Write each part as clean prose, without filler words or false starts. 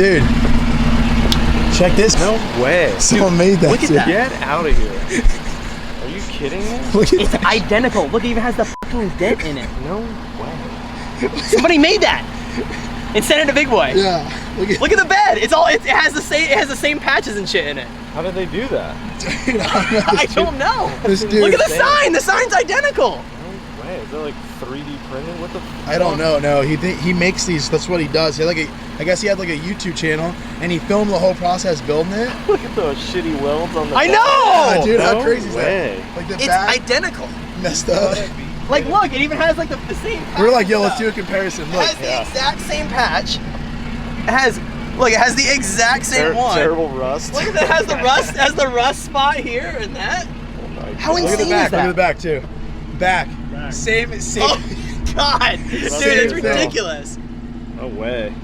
Dude, check this. No way. Someone made that. Look at dude. that. Get out of here. Are you kidding me? Look at It's that. identical. Look, it even has the fucking dent in it. No way. Somebody made that and sent it to Big Boy. Yeah. Look at the bed. It's all. It has the same. It has the same patches and shit in it. How did they do that? Dude, I don't know. This dude. Look at the sign. The sign's identical. No way. Is that like 3D printed? What the? I don't know. No, he makes these. That's what he does. He had I guess he had like a YouTube channel, and he filmed the whole process building it. Look at those shitty welds on the. I back. know. Yeah, dude, how No crazy is way. that? Like the It's back identical. messed up. Like, look, it even has like the same. We're like, yo, patch let's do a and comparison. stuff. Look. It has the exact same patch. It has. Look, it has the exact same one. Terrible rust. Look at that. It has the rust. Has the rust spot here and that. How Look at insane the back. is that? Look at the back too. Back. Same. Oh God, dude, it's Same thing. ridiculous. No way.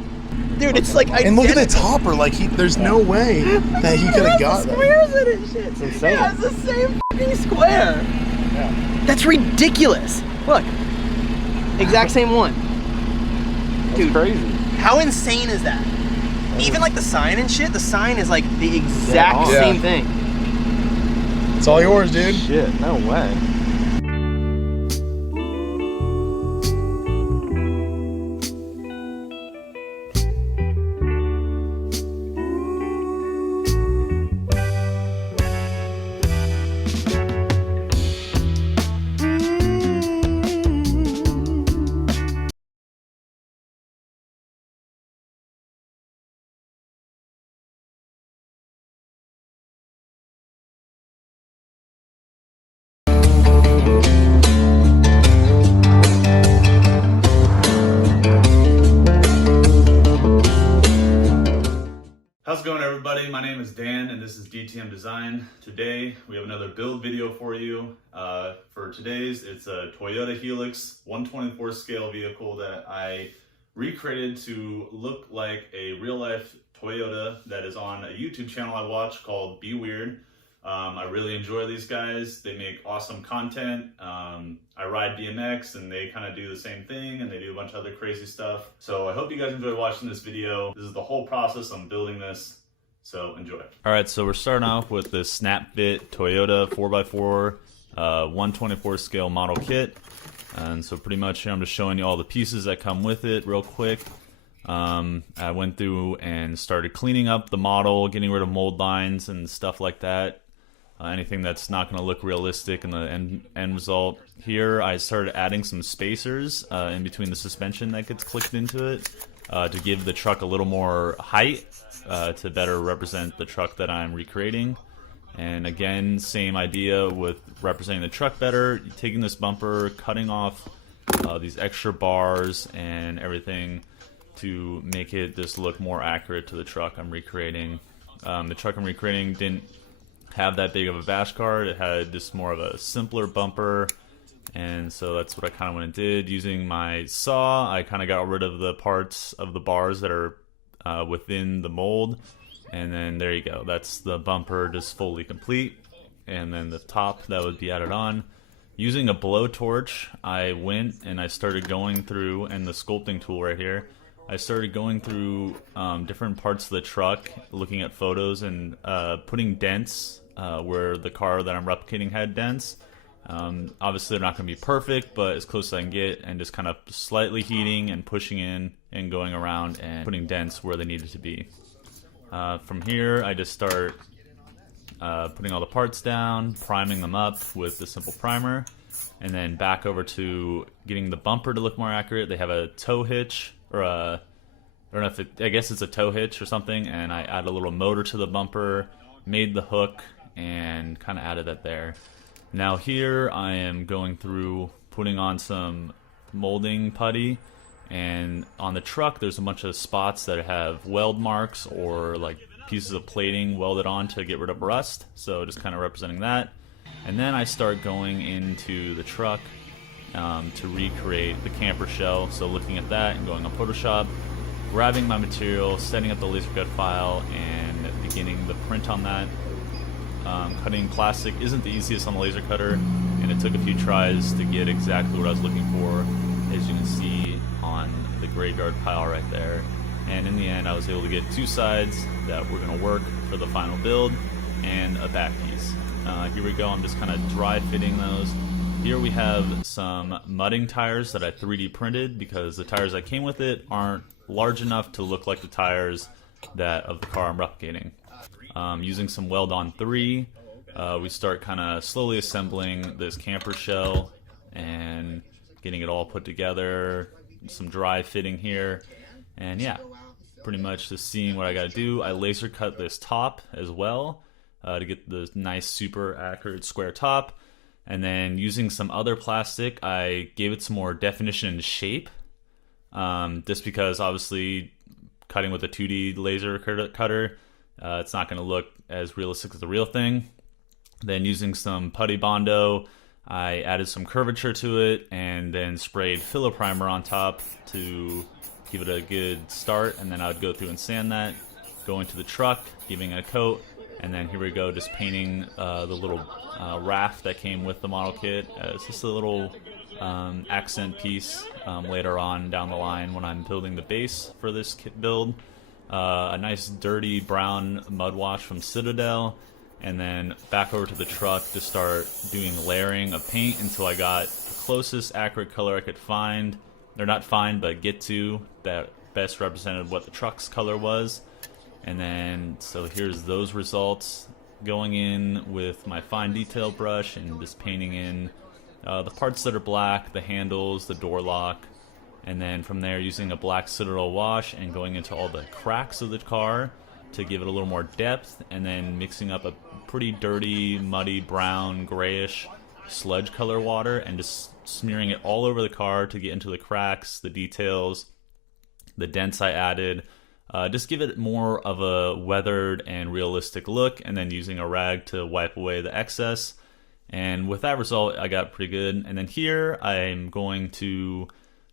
Dude, it's like And look at the identical. topper. Like there's no way that he could have got the that. squares in it, shit. It's insane. It has the same fucking square. Yeah. That's ridiculous. Look, exact same one. That's Dude. crazy. How insane is that? Even like the sign and shit. The sign is like the exact Yeah. same thing. It's all yours, dude. Shit. No way. How's it going, everybody? My name is Dan and this is DTM Design. Today we have another build video for you. For today's, it's a Toyota Helix 124 scale vehicle that I recreated to look like a real life Toyota that is on a YouTube channel I watch called Be Weird. I really enjoy these guys. They make awesome content. I ride BMX and they kind of do the same thing, and they do a bunch of other crazy stuff. So I hope you guys enjoy watching this video. This is the whole process I'm building this, so enjoy. All right, so we're starting off with the Snap Fit Toyota 4x4 124 scale model kit. And so pretty much here I'm just showing you all the pieces that come with it real quick. I went through and started cleaning up the model, getting rid of mold lines and stuff like that. Anything that's not going to look realistic in the end result. Here I started adding some spacers in between the suspension that gets clicked into it to give the truck a little more height to better represent the truck that I'm recreating. And again, same idea with representing the truck better, taking this bumper, cutting off these extra bars and everything to make it just look more accurate to the truck I'm recreating. The truck I'm recreating didn't have that big of a bash card. It had just more of a simpler bumper, and so that's what I kind of went and did. Using my saw, I kind of got rid of the parts of the bars that are within the mold, and then there you go. That's the bumper just fully complete, and then the top that would be added on. Using a blowtorch, I went and I started going through, and the sculpting tool right here, I started going through different parts of the truck, looking at photos and putting dents where the car that I'm replicating had dents. Obviously they're not going to be perfect, but as close as I can get, and just kind of slightly heating and pushing in and going around and putting dents where they needed to be. From here I just start putting all the parts down, priming them up with the simple primer, and then back over to getting the bumper to look more accurate. They have a tow hitch, or I don't know if I guess it's a tow hitch or something, and I add a little motor to the bumper, made the hook, and kind of added that there. Now here I am going through putting on some molding putty, and on the truck there's a bunch of spots that have weld marks or like pieces of plating welded on to get rid of rust, so just kind of representing that. And then I start going into the truck to recreate the camper shell, so looking at that and going on Photoshop, grabbing my material, setting up the laser cut file, and beginning the print on that. Cutting plastic isn't the easiest on the laser cutter, and it took a few tries to get exactly what I was looking for, as you can see on the graveyard pile right there. And in the end, I was able to get 2 sides that were going to work for the final build and a back piece. Here we go, I'm just kind of dry fitting those. Here we have some mudding tires that I 3D printed because the tires that came with it aren't large enough to look like the tires that of the car I'm replicating. Using some Weld-On 3, we start kind of slowly assembling this camper shell and getting it all put together. Some dry fitting here, and yeah, pretty much just seeing what I gotta do. I laser cut this top as well to get the nice super accurate square top, and then using some other plastic I gave it some more definition and shape, just because obviously cutting with a 2D laser cutter, it's not going to look as realistic as the real thing. Then using some putty bondo, I added some curvature to it and then sprayed filler primer on top to give it a good start, and then I would go through and sand that, go into the truck, giving it a coat, and then here we go, just painting the little raft that came with the model kit. It's just a little accent piece later on down the line when I'm building the base for this kit build. A nice dirty brown mud wash from Citadel, and then back over to the truck to start doing layering of paint until I got the closest accurate color I could find, or not find but get to, that best represented what the truck's color was. And then so here's those results, going in with my fine detail brush and just painting in the parts that are black, the handles, the door lock, and then from there using a black Citadel wash and going into all the cracks of the car to give it a little more depth, and then mixing up a pretty dirty, muddy, brown, grayish sludge color water and just smearing it all over the car to get into the cracks, the details, the dents I added. Just give it more of a weathered and realistic look, and then using a rag to wipe away the excess. And with that result, I got pretty good. And then here I'm going to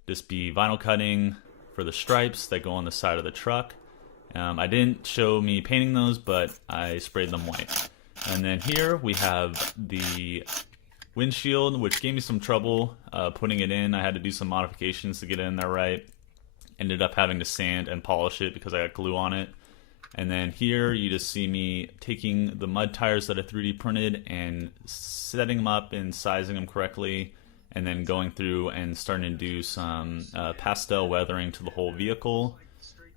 just be vinyl cutting for the stripes that go on the side of the truck. I didn't show me painting those, but I sprayed them white. And then here we have the windshield, which gave me some trouble putting it in. I had to do some modifications to get it in there right. Ended up having to sand and polish it because I got glue on it. And then here you just see me taking the mud tires that I 3D printed and setting them up and sizing them correctly, and then going through and starting to do some pastel weathering to the whole vehicle.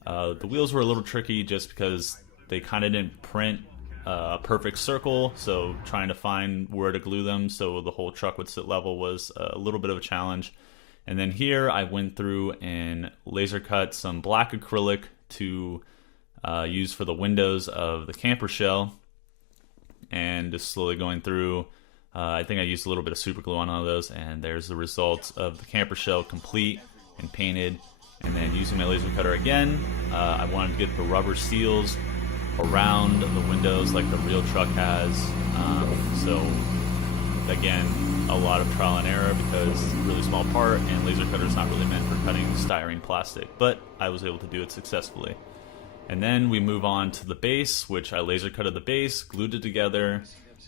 The wheels were a little tricky just because they kind of didn't print a perfect circle, so trying to find where to glue them so the whole truck would sit level was a little bit of a challenge. And then here I went through and laser cut some black acrylic to use for the windows of the camper shell, and just slowly going through. I think I used a little bit of super glue on all of those, and there's the results of the camper shell complete and painted. And then using my laser cutter again, I wanted to get the rubber seals around the windows like the real truck has. So again, a lot of trial and error because it's a really small part and laser cutter is not really meant for cutting styrene plastic, but I was able to do it successfully. And then we move on to the base, which I laser cutted the base, glued it together,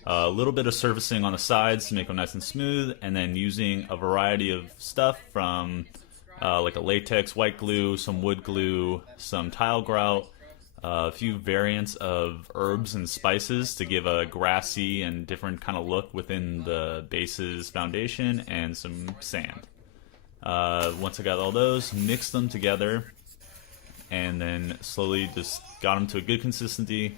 a little bit of surfacing on the sides to make them nice and smooth, and then using a variety of stuff from like a latex white glue, some wood glue, some tile grout, a few variants of herbs and spices to give a grassy and different kind of look within the base's foundation, and some sand. Once I got all those, mixed them together, and then slowly just got them to a good consistency,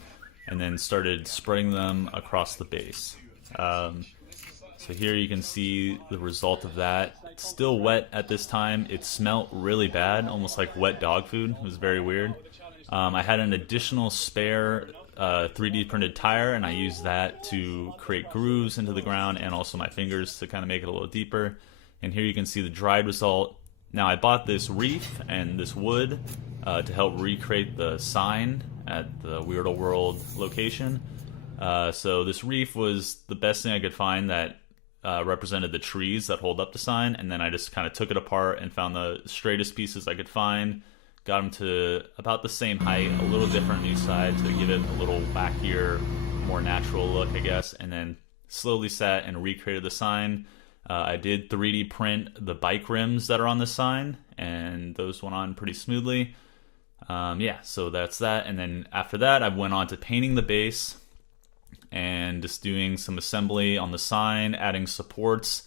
and then started spreading them across the base. So here you can see the result of that. It's still wet at this time. It smelled really bad, almost like wet dog food. It was very weird. I had an additional spare 3D printed tire, and I used that to create grooves into the ground and also my fingers to kind of make it a little deeper. And here you can see the dried result. Now I bought this reef and this wood to help recreate the sign at the Weirdo World location. So this reef was the best thing I could find that represented the trees that hold up the sign, and then I just kind of took it apart and found the straightest pieces I could find, got them to about the same height, a little different on each side to give it a little wackier, more natural look, I guess, and then slowly sat and recreated the sign. I did 3D print the bike rims that are on the sign, and those went on pretty smoothly. Yeah, so that's that. And then after that, I went on to painting the base and just doing some assembly on the sign, adding supports,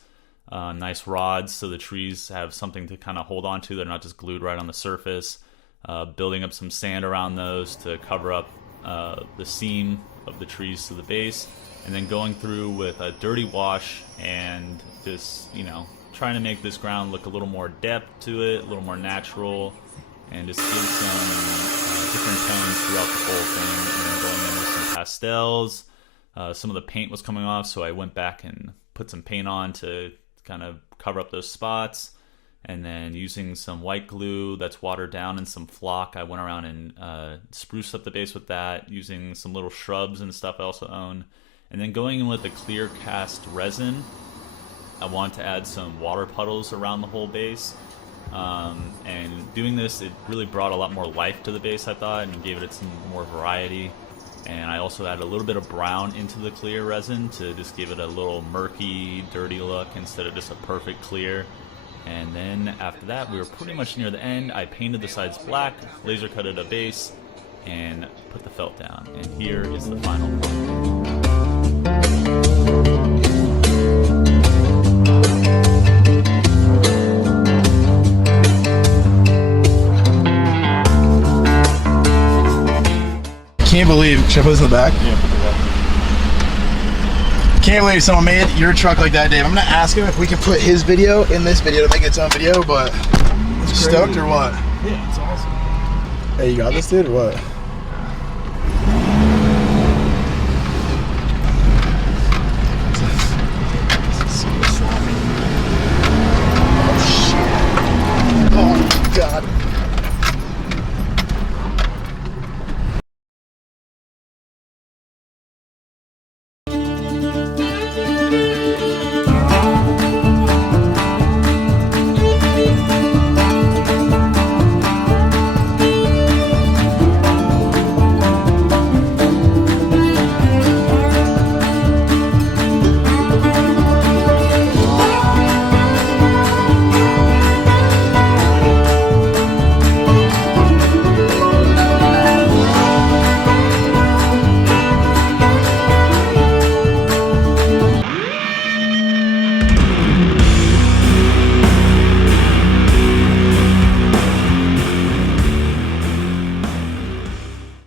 nice rods so the trees have something to kind of hold on to. They're not just glued right on the surface. Building up some sand around those to cover up the seam of the trees to the base. And then going through with a dirty wash and just, you know, trying to make this ground look a little more depth to it, a little more natural, and just give some different tones throughout the whole thing. And then going in with some pastels. Some of the paint was coming off, so I went back and put some paint on to kind of cover up those spots. And then using some white glue that's watered down and some flock, I went around and spruced up the base with that, using some little shrubs and stuff I also own. And then going in with the clear cast resin, I wanted to add some water puddles around the whole base. And doing this, it really brought a lot more life to the base, I thought, and gave it some more variety. And I also added a little bit of brown into the clear resin to just give it a little murky, dirty look instead of just a perfect clear. And then after that, we were pretty much near the end. I painted the sides black, laser cutted a base, and put the felt down. And here is the final product. Can't believe, should I put this in the back? Yeah, put the back. Can't believe someone made your truck like that, Dave. I'm gonna ask him if we can put his video in this video to make its own video, but stoked or what? Yeah, it's awesome. Hey, you got this, dude, or what? Oh, shit. Oh, God.